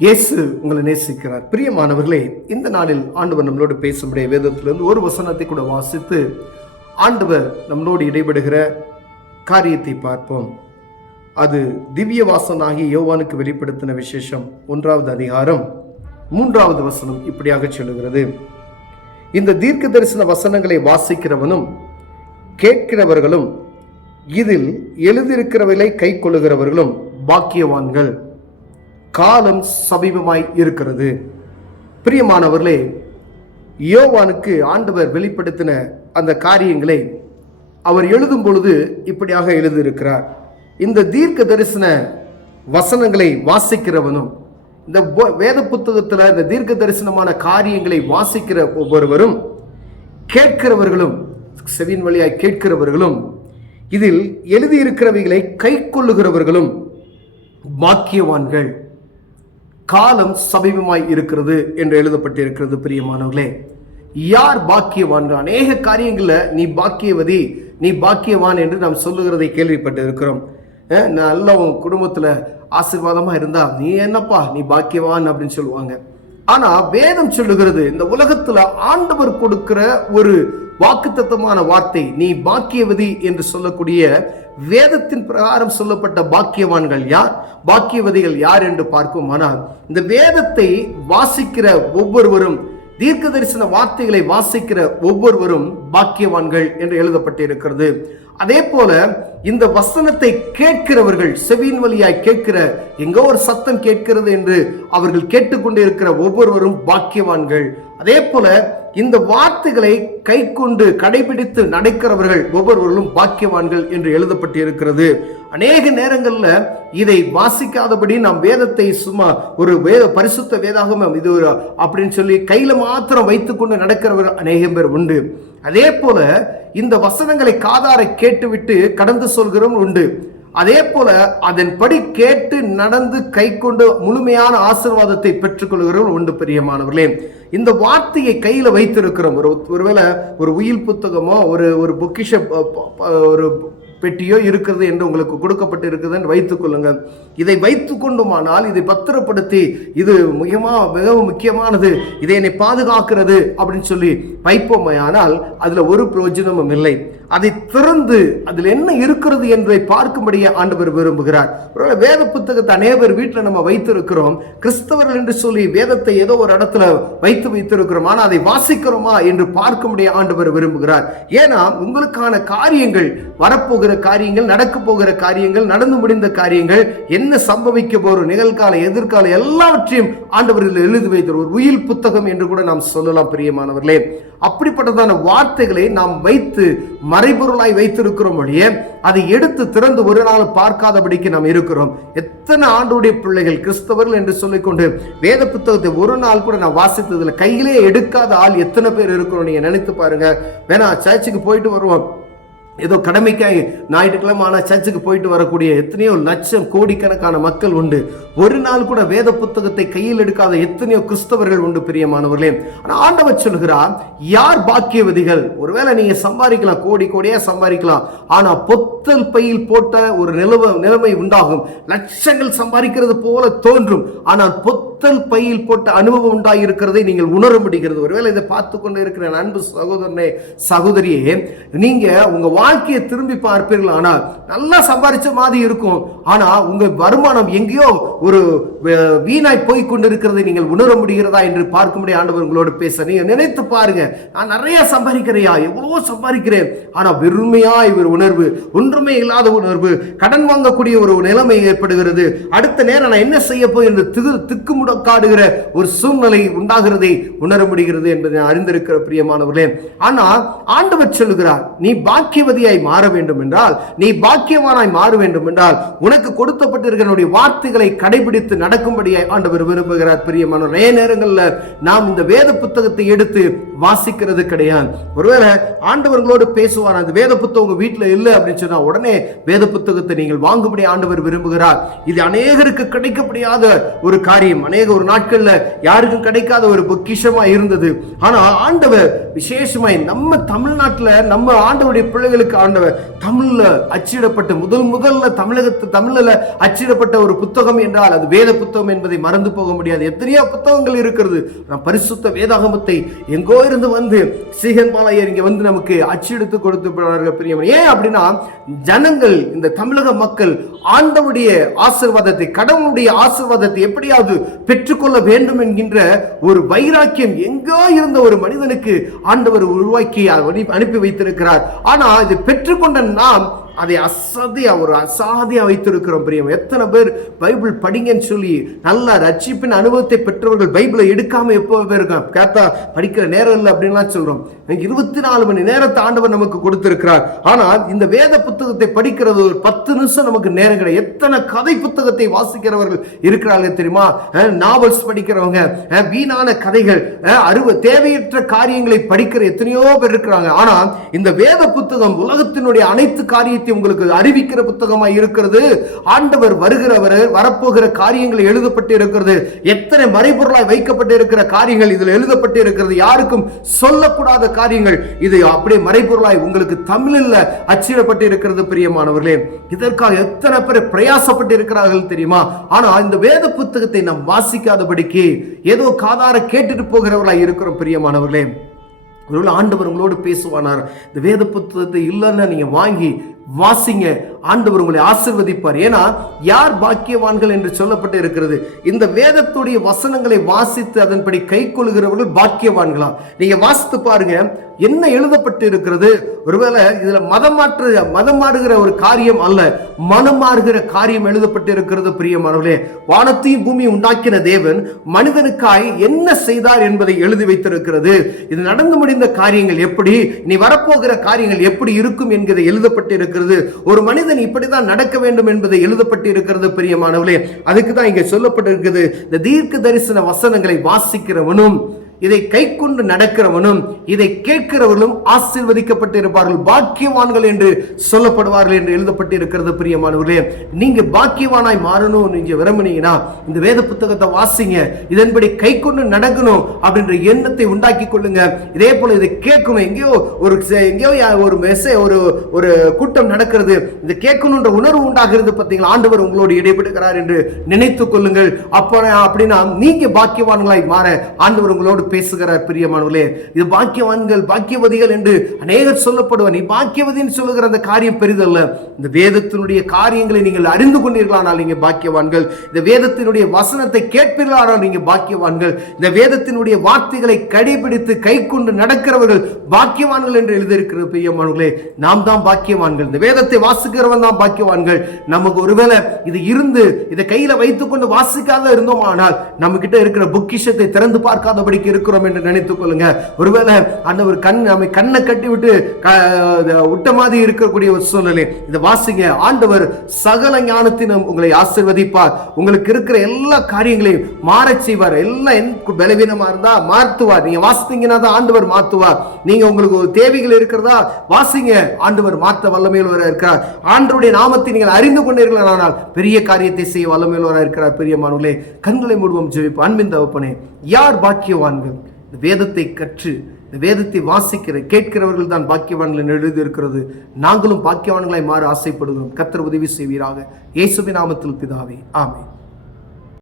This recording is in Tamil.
இயேசு உங்களை நேசிக்கிறார். பிரியமானவர்களே, இந்த நாளில் ஆண்டவர் நம்மளோடு பேசும்படிய வேதத்திலிருந்து ஒரு வசனத்தை கூட வாசித்து ஆண்டவர் நம்மளோடு இடைபடுகிற காரியத்தை பார்ப்போம். அது திவ்ய வாசனாகி யோவானுக்கு வெளிப்படுத்தின விசேஷம் 1வது அதிகாரம் 3வது வசனம் இப்படியாக சொல்லுகிறது: இந்த தீர்க்க தரிசன வசனங்களை வாசிக்கிறவனும் கேட்கிறவர்களும் இதில் எழுதியிருக்கிறவர்களை கை கொள்ளுகிறவர்களும் பாக்கியவான்கள், காலம் சமீபமாய் இருக்கிறது. பிரியமானவர்களே, யோவானுக்கு ஆண்டவர் வெளிப்படுத்தின அந்த காரியங்களை அவர் எழுதும் பொழுது இப்படியாக எழுதியிருக்கிறார்: இந்த தீர்க்க தரிசன வசனங்களை வாசிக்கிறவனும், இந்த வேத புத்தகத்தில் இந்த தீர்க்க தரிசனமான காரியங்களை வாசிக்கிற ஒவ்வொருவரும், கேட்கிறவர்களும், செவியின் வழியாய் கேட்கிறவர்களும், இதில் எழுதியிருக்கிறவைகளை கை கொள்ளுகிறவர்களும் பாக்கியவான்கள், காலம் சமீபமாய் இருக்கிறது என்று எழுதப்பட்டிருக்கிறது. பிரியமானவர்களே, யார் பாக்கியவான்கள்? அநேக காரியங்கள்ல நீ பாக்கியவதி, நீ பாக்கியவான் என்று நாம் சொல்லுகிறதை கேள்விப்பட்டு இருக்கிறோம். நல்ல உன் குடும்பத்துல ஆசீர்வாதமா இருந்தா நீ என்னப்பா நீ பாக்கியவான் அப்படின்னு சொல்லுவாங்க. ஆனா வேதம் சொல்லுகிறது, இந்த உலகத்துல ஆண்டவர் கொடுக்கிற ஒரு வாக்குத்தத்தமான வார்த்தை, நீ பாக்கியவதி என்று சொல்லக்கூடிய வேதத்தின் பிரகாரம் சொல்லப்பட்ட பாக்கியவான்கள் யார், பாக்கியவதிகள் யார் என்று பார்க்கும். ஆனால் இந்த வேதத்தை வாசிக்கிற ஒவ்வொருவரும், தீர்க்க தரிசன வார்த்தைகளை வாசிக்கிற ஒவ்வொருவரும் பாக்கியவான்கள் என்று எழுதப்பட்டிருக்கிறது. அதே போல இந்த வசனத்தை கேட்கிறவர்கள், செவியின் வழியாய் கேட்கிற, எங்கோ ஒரு சத்தம் கேட்கிறது என்று அவர்கள் கேட்டுக்கொண்டிருக்கிற ஒவ்வொருவரும் பாக்கியவான்கள். அதே போல இந்த வார்த்தைகளை கை கொண்டு கடைபிடித்து நடக்கிறவர்கள் ஒவ்வொருவர்களும் பாக்கியவான்கள் என்று எழுதப்பட்டு இருக்கிறது. அநேக நேரங்கள்ல இதை வாசிக்காதபடி நாம் வேதத்தை சும்மா ஒரு பரிசுத்த வேதாகமம் இது ஒரு அப்படின்னு சொல்லி கையில மாத்திரம் வைத்துக்கொண்டு நடக்கிறவர்கள் அநேகம் பேர் உண்டு. அதே போல இந்த வசனங்களை காதார கேட்டுவிட்டு கடந்து சொல்கிறோம் உண்டு. அதே போல அதன்படி கேட்டு நடந்து கை கொண்டு முழுமையான ஆசீர்வாதத்தை பெற்றுக்கொள்கிறவர்கள் உண்டு. பிரியமானவர்களே, இந்த வார்த்தையை கையில வைத்திருக்கிறோம். ஒருவேளை ஒரு உயில் புத்தகமோ ஒரு பொக்கிஷ ஒரு பெட்டியோ இருக்கிறது என்று உங்களுக்கு கொடுக்கப்பட்டு இருக்குது என்று வைத்துக் கொள்ளுங்கள். இதை வைத்துக் கொண்டுமானால், இதை பத்திரப்படுத்தி, இது மிகவும் முக்கியமானது, இதை என்னை பாதுகாக்கிறது அப்படின்னு சொல்லி வைப்போமையானால் அதுல ஒரு பிரயோஜனமும் இல்லை. அதை திறந்து அதில் என்ன இருக்கிறது என்பதை பார்க்கும்படியே ஆண்டவர் விரும்புகிறார். வேத புத்தகத்தை அநேகர் வீட்டில் நம்ம வைத்திருக்கிறோம், கிறிஸ்தவர்கள் என்று சொல்லி வேதத்தை ஏதோ ஒரு இடத்துல வைத்திருக்கிறோம். ஆனால் அதை வாசிக்கிறோமா என்று பார்க்கும்படியே ஆண்டவர் விரும்புகிறார். ஏன்னா உங்களுக்கான காரியங்கள், வரப்போகிற காரியங்கள், நடக்க போகிற காரியங்கள், நடந்து முடிந்த காரியங்கள், என்ன சம்பவிக்க போகிற நிகழ்கால எதிர்கால எல்லாவற்றையும் ஆண்டவர் எழுதி வைத்தார். ஒரு உயில் புத்தகம் என்று கூட நாம் சொல்லலாம். பிரியமானவர்களே, அப்படிப்பட்டதான வார்த்தைகளை நாம் வைத்து மறைபொருளாய் வைத்திருக்கிறோம் ஒழிய அதை எடுத்து திறந்து ஒரு நாள் பார்க்காதபடிக்கு நாம் இருக்கிறோம். எத்தனை ஆண்டுடைய பிள்ளைகள் கிறிஸ்தவர்கள் என்று சொல்லிக்கொண்டு வேத புத்தகத்தை ஒரு நாள் கூட நான் வாசித்ததில்லை, கையிலே எடுக்காத ஆள் எத்தனை பேர் இருக்கிறோம் நீங்க நினைத்து பாருங்க. வேணா சர்ச்சுக்கு போயிட்டு வருவோம், ஏதோ கடமைக்காய் ஞாயிற்றுக்கிழமை ஆனால் சர்ச்சுக்கு போயிட்டு வரக்கூடிய எத்தனையோ லட்சம் கோடிக்கணக்கான மக்கள் உண்டு. ஒரு நாள் கூட வேத புத்தகத்தை கையில் எடுக்காத எத்தனையோ கிறிஸ்தவர்கள் உண்டு. பிரியமானவர்களே, ஆனால் ஆண்டவர் சொல்கிறார், யார் பாக்கியவதிகள்? ஒருவேளை நீங்க சம்பாதிக்கலாம், கோடி கோடியா சம்பாதிக்கலாம், ஆனா பொத்தல் பையில் போட்ட ஒரு நிலைமை உண்டாகும். லட்சங்கள் சம்பாதிக்கிறது போல தோன்றும், ஆனால் பொத்தல் பையில் போட்ட அனுபவம் உண்டாயிருக்கிறதை நீங்கள் உணர முடிகிறது. ஒருவேளை இதை பார்த்து கொண்டு இருக்கிற அன்பு சகோதரனே, சகோதரியே, நீங்க உங்க வாழ்க்கையை திரும்பி பார்ப்பீர்கள். ஆனால் நல்லா சம்பாதிச்ச மாதிரி இருக்கும், ஆனா உங்க வருமானம் எங்கேயோ ஒரு வீணாய் போய் கொண்டிருக்கிறதை நீங்கள் உணர முடிகிறதா என்று பார்க்கும்படி ஆண்டவர் உங்களோடு பேச. நீங்க நினைத்து பாருங்க, நான் நிறைய சம்பாதிக்கிறையா, எவ்வளவோ சம்பாதிக்கிறேன், ஆனா வெறுமையா ஒரு உணர்வு, ஒன்றுமே இல்லாத உணர்வு, கடன் வாங்கக்கூடிய ஒரு நிலைமை ஏற்படுகிறது. அடுத்த நேரம் நான் என்ன செய்ய போய் என்று திக்குமுடக்காடுகிற ஒரு சூழ்நிலை உண்டாகிறதை உணர முடிகிறது என்பதை அறிந்திருக்கிற பிரியமானவர்களே. ஆனா ஆண்டவர் சொல்லுகிறார், நீ பாக்கியவதியாய் மாற வேண்டும் என்றால், நீ பாக்கியவானாய் மாற வேண்டும் என்றால், உனக்கு கொடுக்கப்பட்டிருக்கிற வார்த்தைகளை கடைபிடித்து நடக்கும்படியாய் ஆண்டவர் விரும்புகிறார். பிரியமான நேரங்களில் நாம் இந்த வேத புத்தகத்தை எடுத்து வாசிக்கிறது கிடையாது. ஒருவேளை ஆண்டவர்களோடு பேசுவார், அந்த வேத புத்தகம் வீட்டில் இல்லை அப்படின்னு சொன்னா உடனே வேத புத்தகத்தை நீங்கள் வாங்கும்படி ஆண்டவர் விரும்புகிறார். இது அநேகருக்கு கிடைக்க முடியாத ஒரு காரியம், அநேக ஒரு நாட்கள்ல யாருக்கும் கிடைக்காத ஒரு பொக்கிஷமா இருந்தது. ஆனா ஆண்டவர் விசேஷமாய் நம்ம தமிழ்நாட்டில் நம்ம ஆண்டவருடைய பிள்ளைகளுக்கு ஆண்டவர் தமிழ்ல அச்சிடப்பட்ட முதல்ல தமிழ்ல அச்சிடப்பட்ட ஒரு புத்தகம் என்றால் அது வேத புத்தகம் என்பதை மறந்து போக முடியாது. எத்தனையோ புத்தகங்கள் இருக்கிறது. நாம் பரிசுத்த வேதாகமத்தை எங்கோ இருந்து வந்து சீகன் பாலையர் இங்க வந்து நமக்கு அச்செடுத்து கொடுத்து பிரியமான. ஏன் அப்படின்னா, ஜனங்கள், இந்த தமிழக மக்கள் ஆண்டவருடைய ஆசீர்வாதத்தை, கடவுளுடைய ஆசீர்வாதத்தை எப்படியாவது பெற்றுக்கொள்ள வேண்டும் என்கின்ற ஒரு வைராக்கியம் எங்கோ இருந்த ஒரு மனிதனுக்கு ஆண்டவர் உருவாக்கி அனுப்பி வைத்திருக்கிறார். ஆனா இதை பெற்றுக்கொண்ட நாம் அதை அசாதியா வைத்திருக்கிறோம் பிரியம். எத்தனை பேர் பைபிள் படிங்கன்னு சொல்லி நல்ல ரட்சிப்பின் அனுபவத்தை பெற்றவர்கள் பைபிளை எடுக்காம எப்போ பேர் இருக்கான், கேட்டா படிக்கிற நேரம் இல்லை அப்படின்லாம் சொல்றோம். 24 மணி நேரத்தை ஆண்டவர் நமக்கு கொடுத்திருக்கிறார். ஆனால் இந்த வேத புத்தகத்தை படிக்கிறது ஒரு 10 நிமிஷம் நமக்கு நேரம் கிடையாது. எத்தனை கதை புத்தகத்தை வாசிக்கிறவர்கள் இருக்கிறார்கள் தெரியுமா? நாவல்ஸ் படிக்கிறவங்க, வீணான கதைகள், தேவையற்ற காரியங்களை படிக்கிற எத்தனையோ பேர் இருக்கிறாங்க. ஆனால் இந்த வேத புத்தகம் உலகத்தினுடைய அனைத்து காரியத்தை உங்களுக்கு அறிவிக்கிற புத்தகமாய் இருக்கிறது. ஆண்டவர் வருகிறவர், வரப்போகிற காரியங்கள் எழுதப்பட்டு இருக்கிறது. எத்தனை மறைபொருளாய் வைக்கப்பட்டு இருக்கிற காரியங்கள் இதில் எழுதப்பட்டு இருக்கிறது. யாருக்கும் சொல்லக்கூடாத காரியங்கள் இது அப்படியே மறைபொருளாய் உங்களுக்கு தமிழில் அச்சிடப்பட்டு இருக்கிறது. பிரியமானவர்களே, இதற்காக எத்தனை பேர் பிரயாசப்பட்டு இருக்கிறார்கள் தெரியுமா? ஆனா இந்த வேத புத்தகத்தை நாம் வாசிக்காதபடிக்கு ஏதோ காதார கேட்டுட்டு போகிறவர்களாய் இருக்கிறோம். பிரியமானவர்களே, ஆண்டவர் உங்களோடு பேசுவானார். இந்த வேத புத்தகத்தை இல்லைன்னா நீங்க வாங்கி வாசிங்க, ஆண்டவர் உங்களை ஆசீர்வதிப்பார். ஏன்னா யார் பாக்கியவான்கள் என்று சொல்லப்பட்டு இருக்கிறது. இந்த வேதத்துடைய வசனங்களை வாசித்து அதன்படி கை கொள்கிறவர்கள் பாக்கியவான்களா? நீங்க வாசித்து பாருங்க என்ன எழுதப்பட்டு இருக்கிறது. ஒருவேளை இதுல மதம் மாறுகிற ஒரு காரியம் அல்ல, மனம் மாறுகிற காரியம் எழுதப்பட்டு இருக்கிறது. பிரியமானவர்களே, வானத்தையும் பூமியை உண்டாக்கின தேவன் மனிதனுக்காய் என்ன செய்தார் என்பதை எழுதி வைத்திருக்கிறது. இது நடந்து முடிந்த காரியங்கள் எப்படி, நீ வரப்போகிற காரியங்கள் எப்படி இருக்கும் என்கிறது எழுதப்பட்டு இருக்கிறது. ஒரு மனிதன் இப்படிதான் நடக்க வேண்டும் என்பதை எழுதப்பட்டு இருக்கிறது. பிரியமானவர்களே, அதுக்கு தான் இங்க சொல்லப்பட்டிருக்கிறது, இந்த தீர்க்க தரிசன வசனங்களை வாசிக்கிறவனும் இதை கை கொண்டு நடக்கிறவனும் இதை கேட்கிறவர்களும் ஆசீர்வதிக்கப்பட்டு இருப்பார்கள், பாக்கியவான்கள் என்று சொல்லப்படுவார்கள் என்று எழுதப்பட்டு இருக்கிறது. பிரியமானவர்களே, நீங்க பாக்கியவானாய் மாறணும் நீங்க விரும்பினீங்கன்னா இந்த வேத புத்தகத்தை வாசிங்க, இதன்படி கை கொண்டு நடக்கணும் அப்படின்ற எண்ணத்தை உண்டாக்கி கொள்ளுங்க. இதே போல இதை கேட்கணும். எங்கேயோ ஒரு கூட்டம் நடக்கிறது, இதை கேட்கணுன்ற உணர்வு உண்டாகிறது. பார்த்தீங்களா, ஆண்டவர் உங்களோடு இடைபெடுகிறார் என்று நினைத்துக் கொள்ளுங்கள். அப்படின்னா நீங்க பாக்கியவான்களாய் மாற ஆண்டவர் உங்களோடு பேசுகிறார். பிரியமானவர்களே, இது பாக்கியவான்கள் பாக்கியவதிகள் என்று அநேகர் சொல்லப்படுவார். நீ பாக்கியவதின்னு சொல்லுகிற அந்த காரியம் பெரிதல்ல. இந்த வேதத்தினுடைய காரியங்களை நீங்கள் அறிந்து கொண்டீர்களானால் நீங்க பாக்கியவான்கள். இந்த வேதத்தினுடைய வசனத்தை கேட்பீர்களானால் நீங்க பாக்கியவான்கள். இந்த வேதத்தினுடைய வார்த்தைகளை கடைபிடித்து கை கொண்டு நடக்கிறவர்கள் பாக்கியவான்கள் என்று எழுதியிருக்கிறது. பிரியமானவர்களே, நாம் தான் பாக்கியவான்கள். இந்த வேதத்தை வாசிக்கிறவன் தான் பாக்கியவான்கள். நமக்கு ஒருவேளை இது இருந்து இதை கையில வைத்துக் கொண்டு வாசிக்காத இருந்தோம், ஆனால் நம்ம கிட்ட இருக்கிற பொக்கிஷத்தை திறந்து பார்க்காதபடிக்கு இருக்கிறோம் என்று நினைத்துக் கொள்ளுங்க. ஒருவேளை அந்த ஒரு நம்மை கண்ணை கட்டி விட்டு விட்ட மாதிரி இருக்கக்கூடிய ஒரு சூழ்நிலை, இதை வாசிங்க. ஆண்டவர் சகல ஞானத்தினும் உங்களை ஆசீர்வதிப்பார். உங்களுக்கு இருக்கிற எல்லா காரியங்களையும் மாறச் செய்வார். எல்லாம் பலவீனமா இருந்தா மாற்றுவார். நீங்க வாசித்தீங்கன்னா தான் ஆண்டவர் மாற்றுவார். நீங்க உங்களுக்கு ஒரு தேவைகள் இருக்கிறதா வாசிங்க, ஆண்டவர் மாற்ற வல்லமையுள்ளவராக இருக்கிறார். ஆண்டவருடைய நாமத்தை நீங்கள் அறிந்து கொண்டீர்களானால் பெரிய காரியத்தை செய்ய வல்லமையுள்ளவராக இருக்கிறார். பிரியமானவர்களே, கண்களை மூடுவோம், ஜெபிப்போம். அன்பின் தகப்பனே, யார் பாக்கியவான்கள்? வேதத்தை கற்று வேதத்தை வாசிக்கிற கேட்கிறவர்கள் தான் பாக்கியவான்கள் என்று எழுதி இருக்கிறது. நாங்களும் பாக்கியவான்களாய் மாற ஆசைப்படுகிறோம். கர்த்தர் உதவி செய்வீராக. இயேசுவின் நாமத்தில் பிதாவே, ஆமென்.